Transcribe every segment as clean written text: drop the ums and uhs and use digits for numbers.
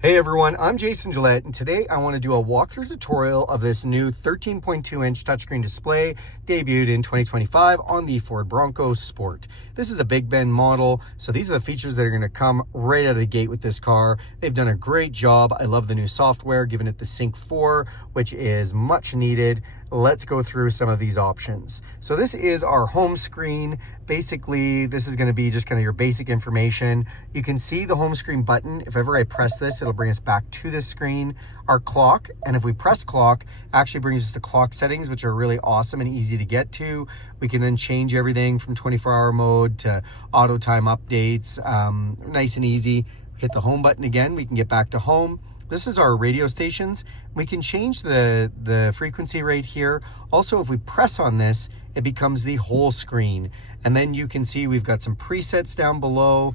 Hey everyone, I'm Jason Gillette, and today I want to do a walkthrough tutorial of this new 13.2-inch touchscreen display debuted in 2025 on the Ford Bronco Sport. This is a Big Bend model, so these are the features that are going to come right out of the gate with this car. They've done a great job. I love the new software, giving it the Sync 4, which is much needed. Let's go through some of these options. So this is our home screen. Basically, this is going to be just kind of your basic information. You can see the home screen button. If ever I press this, it'll bring us back to this screen. Our clock, and if we press clock, actually brings us to clock settings, which are really awesome and easy to get to. We can then change everything from 24-hour mode to auto time updates. Nice and easy. Hit the home button again, we can get back to home. This is our radio stations. We can change the frequency rate here. Also, if we press on this, it becomes the whole screen. And then you can see we've got some presets down below.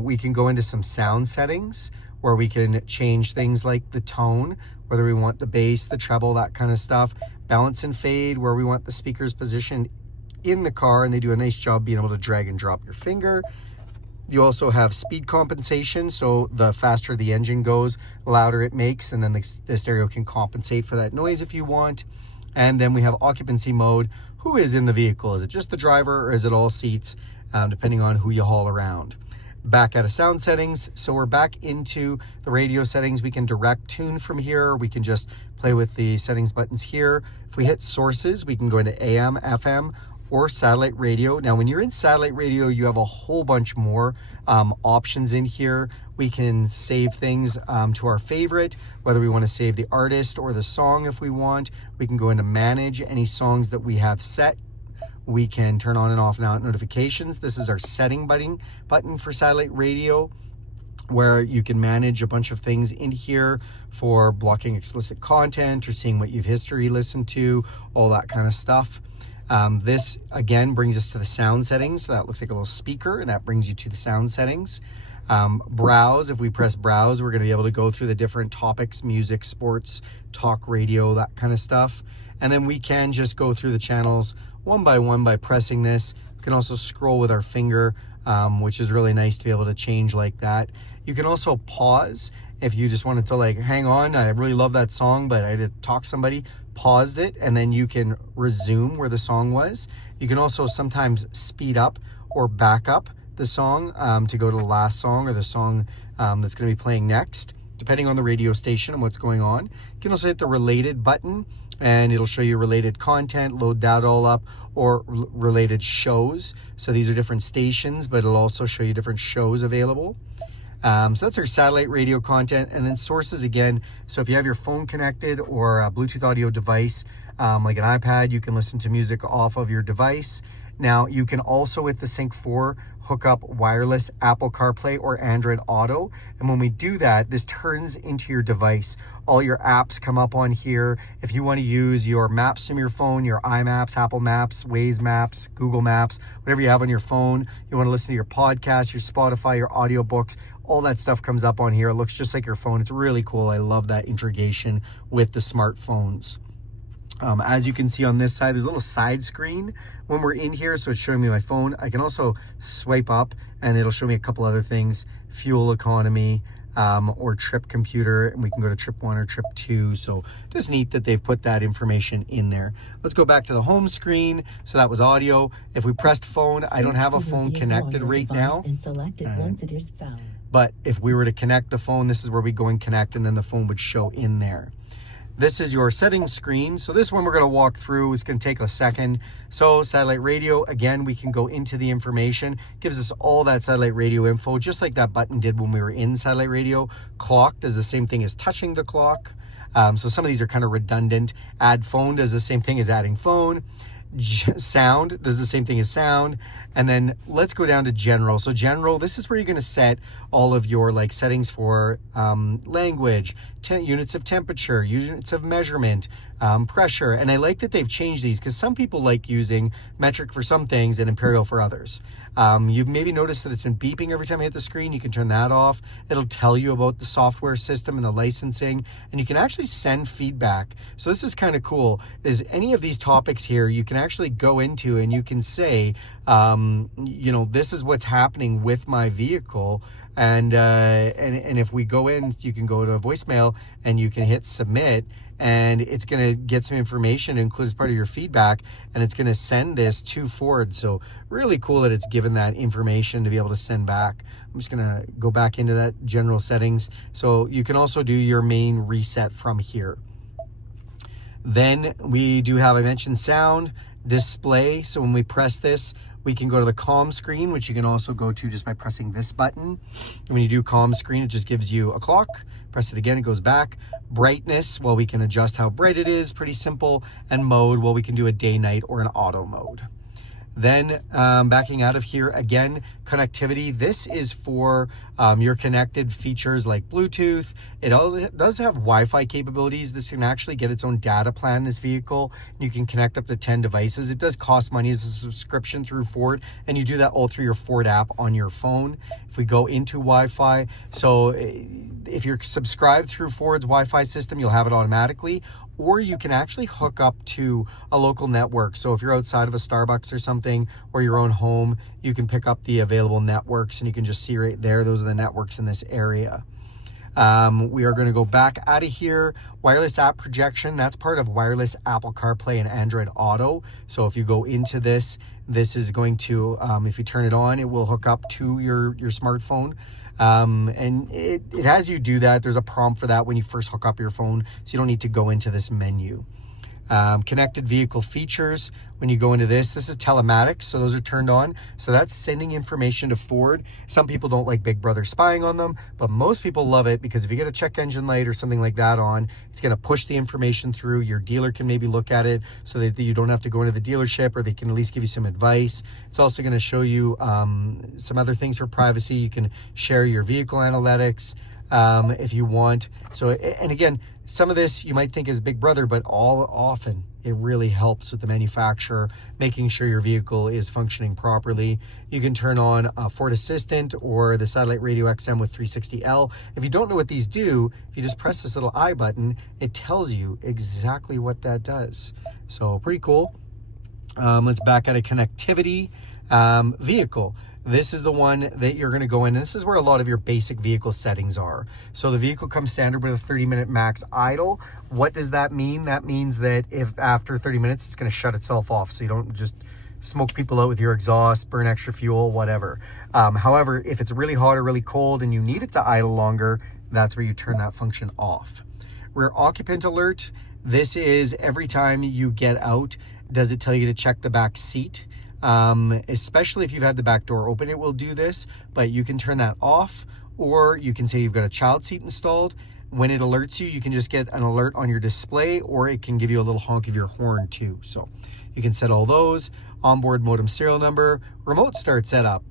We can go into some sound settings where we can change things like the tone, whether we want the bass, the treble, that kind of stuff. Balance and fade, where we want the speakers positioned in the car, and they do a nice job being able to drag and drop your finger. You also have speed compensation, so the faster the engine goes, the louder it makes, and then the stereo can compensate for that noise if you want. And then we have occupancy mode. Who is in the vehicle? Is it just the driver, or is it all seats, depending on who you haul around? Back out of sound settings, so we're back into the radio settings. We can direct tune from here. We can just play with the settings buttons here. If we hit sources, we can go into AM, FM, or satellite radio. Now, when you're in satellite radio, you have a whole bunch more options in here. We can save things to our favorite, whether we want to save the artist or the song if we want. We can go into manage any songs that we have set. We can turn on and off notifications. This is our setting button for satellite radio, where you can manage a bunch of things in here for blocking explicit content or seeing what you've history listened to, all that kind of stuff. This again brings us to the sound settings. So that looks like a little speaker, and that brings you to the sound settings. Browse, if we press browse, we're going to be able to go through the different topics: music, sports, talk radio, that kind of stuff. And then we can just go through the channels one by one by pressing this. We can also scroll with our finger, which is really nice to be able to change like that. You can also pause if you just wanted to, like, hang on, I really love that song, but I had to talk to somebody. Paused it, and then you can resume where the song was. You can also sometimes speed up or back up the song to go to the last song or the song that's going to be playing next, depending on the radio station and what's going on. You can also hit the related button, and it'll show you related content, load that all up, or related shows. So these are different stations, but it'll also show you different shows available. So that's our satellite radio content. And then sources again. So if you have your phone connected or a Bluetooth audio device, like an iPad, you can listen to music off of your device. Now you can also, with the Sync 4, hook up wireless Apple CarPlay or Android Auto. And when we do that, this turns into your device. All your apps come up on here. If you want to use your maps from your phone, your iMaps, Apple Maps, Waze Maps, Google Maps, whatever you have on your phone, you want to listen to your podcast, your Spotify, your audiobooks, all that stuff comes up on here. It looks just like your phone. It's really cool. I love that integration with the smartphones. As you can see on this side, there's a little side screen when we're in here, so it's showing me my phone. I can also swipe up, and it'll show me a couple other things: fuel economy, or trip computer, and we can go to trip 1 or trip 2. So just neat that they've put that information in there. Let's go back to the home screen. So that was audio. If we pressed phone, I don't have a phone connected right now. And select it once it is found. But if we were to connect the phone, this is where we go and connect, and then the phone would show in there. This is your settings screen. So this one we're going to walk through. It's going to take a second. So satellite radio, again, we can go into the information. Gives us all that satellite radio info, just like that button did when we were in satellite radio. Clock does the same thing as touching the clock. So some of these are kind of redundant. Add phone does the same thing as adding phone. Sound does the same thing as sound. And then let's go down to general. So general, this is where you're going to set all of your settings for language, units of temperature, units of measurement, pressure. And I like that they've changed these, because some people like using metric for some things and imperial for others. You've maybe noticed that it's been beeping every time I hit the screen. You can turn that off. It'll tell you about the software system and the licensing, and you can actually send feedback. So this is kind of cool. Is any of these topics here you can actually go into, and you can say, this is what's happening with my vehicle. And if we go in, you can go to voicemail and you can hit submit, and it's going to get some information to include as part of your feedback, and it's going to send this to Ford. So really cool that it's given that information to be able to send back. I'm just going to go back into that general settings. So you can also do your main reset from here. Then we do have, I mentioned, sound, display. So when we press this, we can go to the comm screen, which you can also go to just by pressing this button. And when you do comm screen, it just gives you a clock. Press it again, it goes back. Brightness, well, we can adjust how bright it is, pretty simple. And mode, well, we can do a day, night, or an auto mode. Then backing out of here again, connectivity. This is for your connected features like Bluetooth. It also does have Wi-Fi capabilities. This can actually get its own data plan, this vehicle. You can connect up to 10 devices. It does cost money as a subscription through Ford, and you do that all through your Ford app on your phone. If we go into Wi-Fi, so if you're subscribed through Ford's Wi-Fi system, you'll have it automatically, or you can actually hook up to a local network. So if you're outside of a Starbucks or something, or your own home, you can pick up the available networks, and you can just see right there, those are the networks in this area. We are going to go back out of here. Wireless app projection, that's part of wireless Apple CarPlay and Android Auto. So if you go into this, this is going to, if you turn it on, it will hook up to your smartphone. And it has you do that. There's a prompt for that when you first hook up your phone, so you don't need to go into this menu. Connected vehicle features, when you go into this is telematics, so those are turned on. So that's sending information to Ford. Some people don't like Big Brother spying on them, but most people love it, because if you get a check engine light or something like that on, it's going to push the information through. Your dealer can maybe look at it so that you don't have to go into the dealership, or they can at least give you some advice. It's also going to show you some other things for privacy. You can share your vehicle analytics if you want. So, and again, some of this you might think is Big Brother, but often it really helps with the manufacturer making sure your vehicle is functioning properly. You can turn on Ford Assistant or the satellite radio XM with 360L. If you don't know what these do, if you just press this little I button, it tells you exactly what that does. So pretty cool. Let's back out of connectivity. Vehicle. This is the one that you're going to go in, and this is where a lot of your basic vehicle settings are. So the vehicle comes standard with a 30-minute max idle. What does that mean? That means that if after 30 minutes, it's going to shut itself off, so you don't just smoke people out with your exhaust, burn extra fuel, whatever. However, if it's really hot or really cold and you need it to idle longer, that's where you turn that function off. Rear occupant alert. This is every time you get out, does it tell you to check the back seat? Especially if you've had the back door open, it will do this, but you can turn that off, or you can say you've got a child seat installed. When it alerts you, you can just get an alert on your display, or it can give you a little honk of your horn too. So you can set all those. Onboard modem serial number, remote start setup.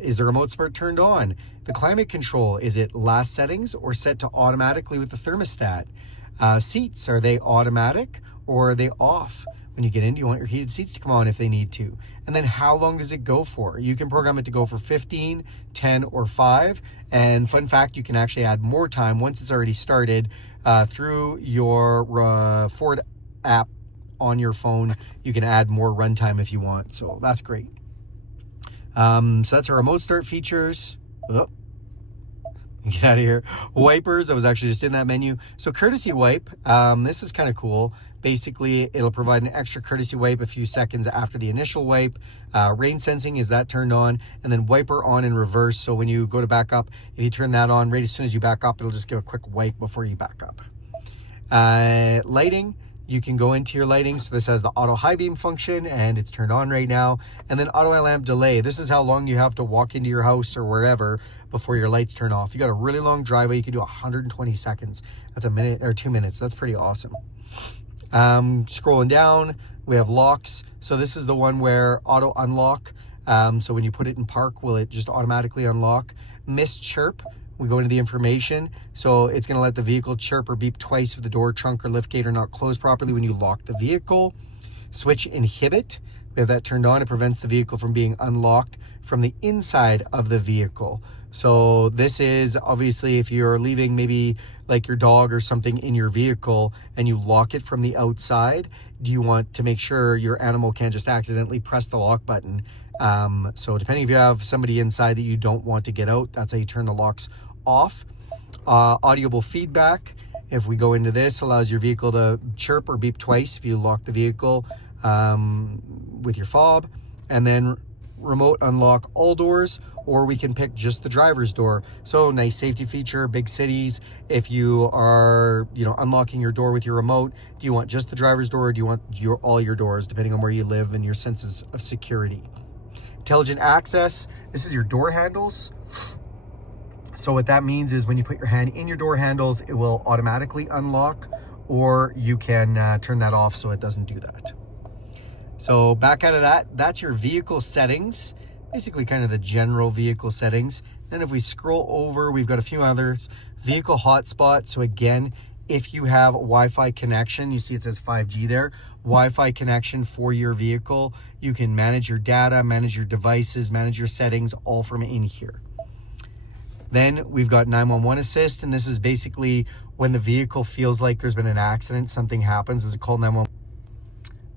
Is the remote start turned on? The climate control, is it last settings or set to automatically with the thermostat? Seats, are they automatic or are they off? When you get in, do you want your heated seats to come on if they need to? And then how long does it go for? You can program it to go for 15, 10, or 5. And fun fact, you can actually add more time once it's already started through your Ford app on your phone. You can add more runtime if you want. So that's great. So that's our remote start features. Oh. Get out of here. Wipers, I was actually just in that menu. So courtesy wipe, this is kind of cool. Basically, it'll provide an extra courtesy wipe a few seconds after the initial wipe. Rain sensing, is that turned on? And then wiper on in reverse. So when you go to back up, if you turn that on, right as soon as you back up, it'll just give a quick wipe before you back up. Lighting, you can go into your lighting. So this has the auto high beam function, and it's turned on right now. And then auto lamp delay. This is how long you have to walk into your house or wherever before your lights turn off. You got a really long driveway, you can do 120 seconds. That's a minute or 2 minutes. That's pretty awesome. Scrolling down, we have locks. So this is the one where auto unlock. So when you put it in park, will it just automatically unlock? Mist chirp. We go into the information. So it's going to let the vehicle chirp or beep twice if the door, trunk, or lift gate are not closed properly when you lock the vehicle. Switch inhibit. We have that turned on. It prevents the vehicle from being unlocked from the inside of the vehicle. So this is obviously if you're leaving maybe like your dog or something in your vehicle and you lock it from the outside, do you want to make sure your animal can't just accidentally press the lock button So depending if you have somebody inside that you don't want to get out, that's how you turn the locks off. Audible feedback, if we go into this, allows your vehicle to chirp or beep twice if you lock the vehicle with your fob. And then remote unlock all doors, or we can pick just the driver's door. So nice safety feature, big cities. If you are, unlocking your door with your remote, do you want just the driver's door, or do you want all your doors, depending on where you live and your senses of security? Intelligent access, this is your door handles. So what that means is when you put your hand in your door handles, it will automatically unlock, or you can turn that off so it doesn't do that. So back out of that, that's your vehicle settings, basically kind of the general vehicle settings. Then if we scroll over, we've got a few others. Vehicle hotspot. So again, if you have a Wi-Fi connection, you see it says 5G there, Wi-Fi connection for your vehicle, you can manage your data, manage your devices, manage your settings, all from in here. Then we've got 911 assist, and this is basically when the vehicle feels like there's been an accident, something happens, is it called 911?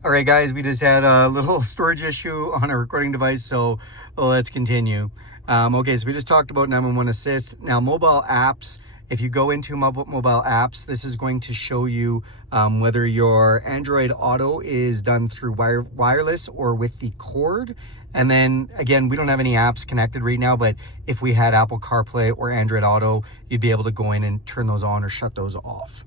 All right, guys, we just had a little storage issue on our recording device, so let's continue. Okay, so we just talked about 911 assist. Now, mobile apps, if you go into mobile apps, this is going to show you whether your Android Auto is done through wireless or with the cord. And then again, we don't have any apps connected right now, but if we had Apple CarPlay or Android Auto, you'd be able to go in and turn those on or shut those off.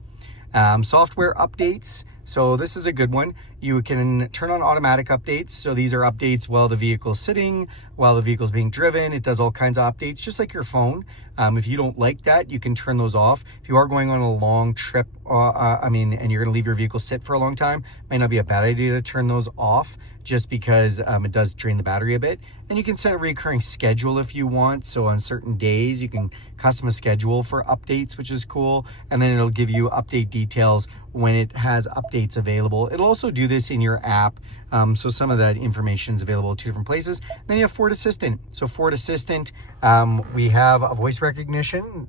Software updates. So this is a good one. You can turn on automatic updates. So these are updates while the vehicle's sitting, while the vehicle's being driven. It does all kinds of updates, just like your phone. If you don't like that, you can turn those off. If you are going on a long trip, and you're gonna leave your vehicle sit for a long time, might not be a bad idea to turn those off, just because it does drain the battery a bit. And you can set a recurring schedule if you want. So on certain days, you can custom a schedule for updates, which is cool. And then it'll give you update details when it has updates available. It'll also do this in your app. So some of that information is available at two different places. Then you have Ford Assistant. So Ford Assistant, we have a voice recognition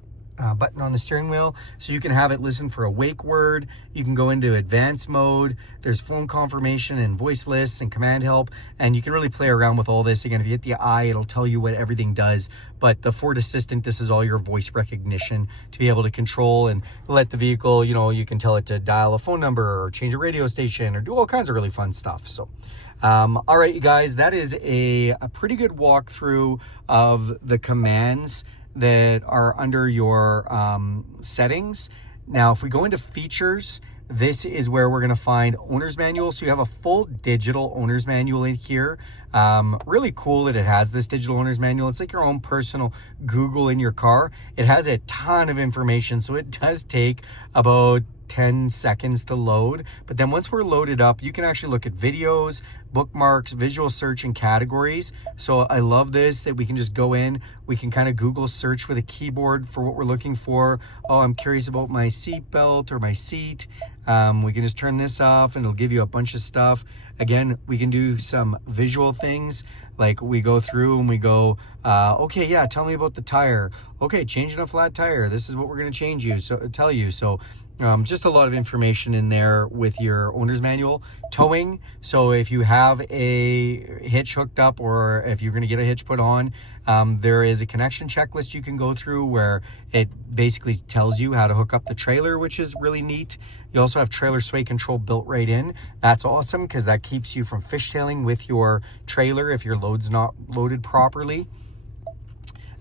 button on the steering wheel, so you can have it listen for a wake word. You can go into advanced mode. There's phone confirmation and voice lists and command help, and you can really play around with all this. Again, if you hit the eye, it'll tell you what everything does. But the Ford Assistant, this is all your voice recognition to be able to control and let the vehicle, you can tell it to dial a phone number or change a radio station or do all kinds of really fun stuff. So all right, you guys, that is a pretty good walkthrough of the commands that are under your settings. Now, if we go into features, this is where we're going to find owner's manual. So you have a full digital owner's manual in here. Really cool that it has this digital owner's manual. It's like your own personal Google in your car. It has a ton of information, so it does take about 10 seconds to load. But then once we're loaded up, you can actually look at videos, bookmarks, visual search, and categories. So I love this, that we can just go in, we can kind of Google search with a keyboard for what we're looking for. Oh, I'm curious about my seat belt or my seat. We can just turn this off and it'll give you a bunch of stuff. Again, we can do some visual things, like we go through and we go, okay, yeah, tell me about the tire. Okay, changing a flat tire. This is what we're going to tell you. So just a lot of information in there with your owner's manual. Towing. So if you have a hitch hooked up, or if you're going to get a hitch put on, there is a connection checklist you can go through where it basically tells you how to hook up the trailer, which is really neat. You also have trailer sway control built right in. That's awesome because that keeps you from fishtailing with your trailer if your load's not loaded properly.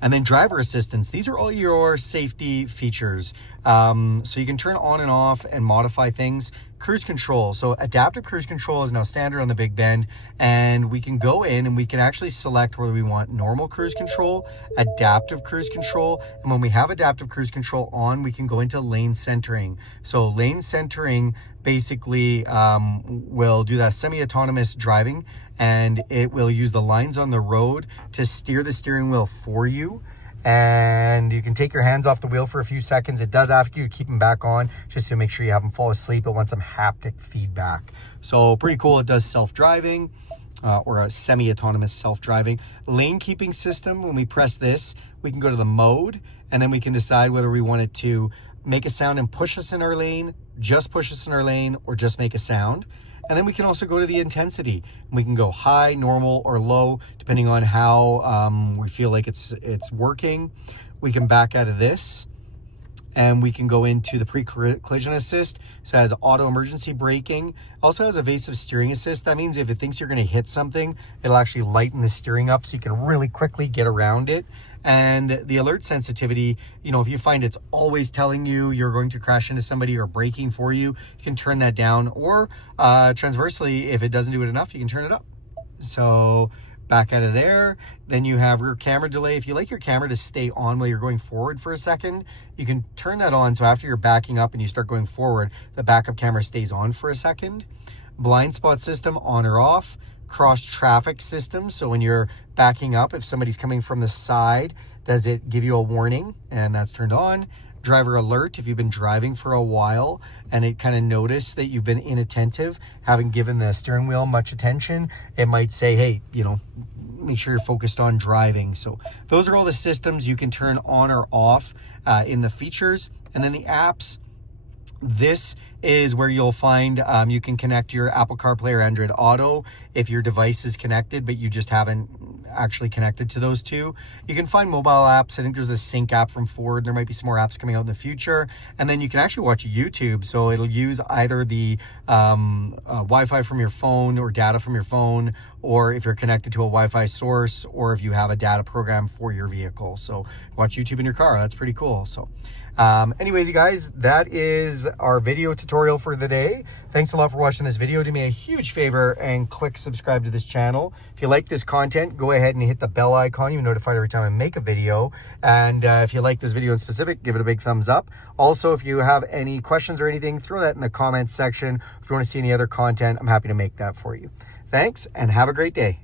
And then driver assistance. These are all your safety features. So you can turn on and off and modify things. Cruise control. So adaptive cruise control is now standard on the Big Bend, and we can go in and we can actually select whether we want normal cruise control, adaptive cruise control. And when we have adaptive cruise control on, we can go into lane centering. So lane centering basically will do that semi-autonomous driving, and it will use the lines on the road to steer the steering wheel for you. And you can take your hands off the wheel for a few seconds. It does ask you to keep them back on just to make sure you haven't fall asleep. It wants some haptic feedback. So pretty cool. It does self-driving or a semi-autonomous self-driving. Lane keeping system, when we press this, we can go to the mode, and then we can decide whether we want it to make a sound and push us in our lane, just push us in our lane, or just make a sound. And then we can also go to the intensity. We can go high, normal, or low, depending on how we feel like it's working. We can back out of this, and we can go into the pre-collision assist. So it has auto emergency braking. Also has evasive steering assist. That means if it thinks you're going to hit something, it'll actually lighten the steering up so you can really quickly get around it. And the alert sensitivity, if you find it's always telling you you're going to crash into somebody or braking for you, you can turn that down. Or transversely, if it doesn't do it enough, you can turn it up. So back out of there. Then you have rear camera delay. If you like your camera to stay on while you're going forward for a second, you can turn that on. So after you're backing up and you start going forward, the backup camera stays on for a second. Blind spot system on or off. Cross traffic system. So when you're backing up, if somebody's coming from the side, does it give you a warning? And that's turned on. Driver alert, if you've been driving for a while and it kind of noticed that you've been inattentive, haven't given the steering wheel much attention, it might say, hey, make sure you're focused on driving. So those are all the systems you can turn on or off in the features. And then the apps, this is where you'll find you can connect your Apple CarPlay or Android Auto if your device is connected, but you just haven't actually connected to those two. You can find mobile apps. I think there's a sync app from Ford. There might be some more apps coming out in the future. And then you can actually watch YouTube. So it'll use either the Wi-Fi from your phone or data from your phone, or if you're connected to a Wi-Fi source, or if you have a data program for your vehicle. So watch YouTube in your car. That's pretty cool. So anyways, you guys, that is our video tutorial for the day. Thanks a lot for watching this video. Do me a huge favor and click subscribe to this channel. If you like this content, go ahead and hit the bell icon. You're notified every time I make a video. And if you like this video in specific, give it a big thumbs up. Also, if you have any questions or anything, throw that in the comments section. If you want to see any other content, I'm happy to make that for you. Thanks, and have a great day.